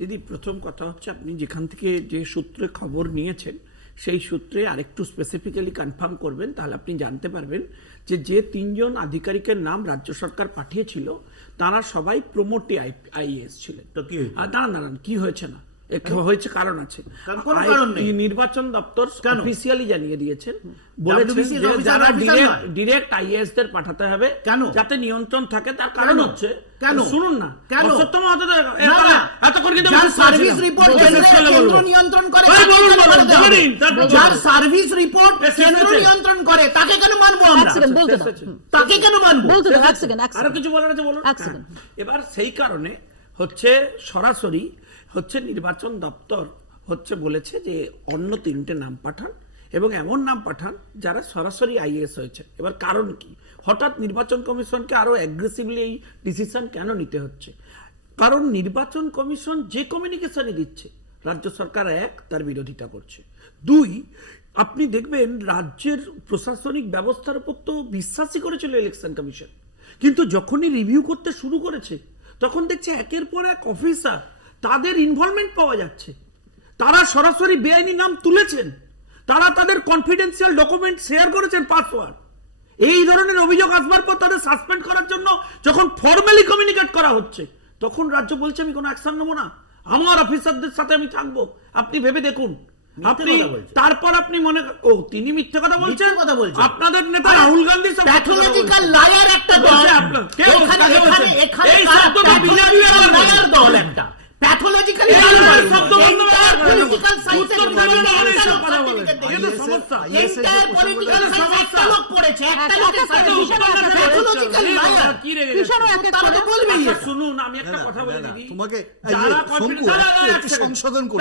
দিদি, প্রথম কথা হচ্ছে আপনি যেখান থেকে যে সূত্রে খবর নিয়েছেন সেই সূত্রে আরেকটু স্পেসিফিক্যালি কনফার্ম করবেন, তাহলে আপনি জানতে পারবেন যে যে তিনজন আধিকারিকের নাম রাজ্য সরকার পাঠিয়েছিল তারা সবাই প্রমোটি আইএএস ছিলেন। তো কি হয়েছে? দাঁড়ান, কি হয়েছে না হয়েছে কারণ আছে। কোনো কারণ নেই। নির্বাচন দপ্তর অফিসিয়ালি জানিয়ে দিয়েছেন, বলেছেন WBCS যে অফিসার যারা অফিসার নয়। ডিরেক্ট আইএএস দের পাঠাতে হবে কেন? যাতে নিয়ন্ত্রণ থাকে। তার কারণ কেন? হচ্ছে কেন? শুনুন না, কেন? অসত্য মহোদয় না, না। এতক্ষণ কিন্তু যার আমি চুপ সার্ভিস ছিলাম। রিপোর্ট বলুন, কেন্দ্র নিয়ন্ত্রণ করে, বলুন, তাকে বলুন, কেন বলুন, মানতে হবে? বলুন, তারপর যার বলুন। সার্ভিস রিপোর্ট কেন্দ্র হয়েছে। নিয়ন্ত্রণ করে তাকে কেন মানবো আমরা? সেকেন্ড বলতে দাও। তাকে কেন মানবো? বলতে দাও, এক সেকেন্ড আরো কিছু বলার আছে বলুন। এক সেকেন্ড। এবার সেই কারণে হচ্ছে সরাসরি হচ্ছে নির্বাচন দপ্তর হচ্ছে বলেছে যে অন্য তিনটে নাম পাঠান এবং এমন নাম পাঠান যারা সরাসরি আইএএস হয়েছে। এবার কারণ কি, হঠাৎ নির্বাচন কমিশনকে আরো অ্যাগ্রেসিভলি এই ডিসিশন কেন নিতে হচ্ছে? কারণ নির্বাচন কমিশন যে কমিউনিকেশনই দিচ্ছে রাজ্য সরকার তার বিরোধিতা করছে। দুই, আপনি দেখবেন রাজ্যের প্রশাসনিক ব্যবস্থার উপর তো বিশ্বাসই করেছিল ইলেকশন কমিশন, কিন্তু যখনই রিভিউ করতে শুরু করেছে তখন দেখছে একের পর এক অফিসার তাদের ইনভলভমেন্ট পাওয়া যাচ্ছে। তারা সরাসরি বেআইনি নাম তুলেছেন, তারা তাদের কনফিডেন্সিয়াল ডকুমেন্ট শেয়ার করেছেন পাসওয়ার্ড। এই ধরনের অভিযোগ আসবার পর তাদের সাসপেন্ড করার জন্য যখন ফর্মালি কমিউনিকেট করা হচ্ছে তখন রাজ্য বলছে আমি কোনো অ্যাকশন নেবো না, আমার অফিসারদের সাথে আমি থাকবো। আপনি ভেবে দেখুন, আপনি তারপর আপনি মনে তিনি মিথ্যে কথা বলছেন। আপনাদের নেতা রাহুল গান্ধী প্যাথোলজিক্যাল লায়ার একটা দল, এখানে এই শব্দটা বিজেপি লায়ার দল একটা প্যাথোলজিক্যাল লায়ার শব্দ পলিটিক্যাল সায়েন্সের সমস্যা। এন্টায়ার পলিটিক্যাল সায়েন্স একটা লোক করেছে, একটা লোকের সাথে প্যাথোলজিক্যাল লায়ার কি রে কিশোরও এক এক করে বলবেই। শুনুন, আমি একটা কথা বলে দিই, তোমাকে যারা শঙ্কু, একটু সংশোধন করুন।